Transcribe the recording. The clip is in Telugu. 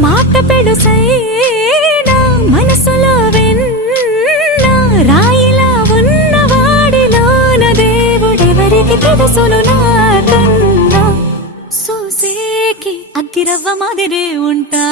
మాట పెడుసైనా మనసులో వెన్న రాయిలా ఉన్నవాడిలోన దేవుడెవరికి తెలుసును నాకన్నా. సూసేకి అగ్గిరవ్వ మాదిరే ఉంటా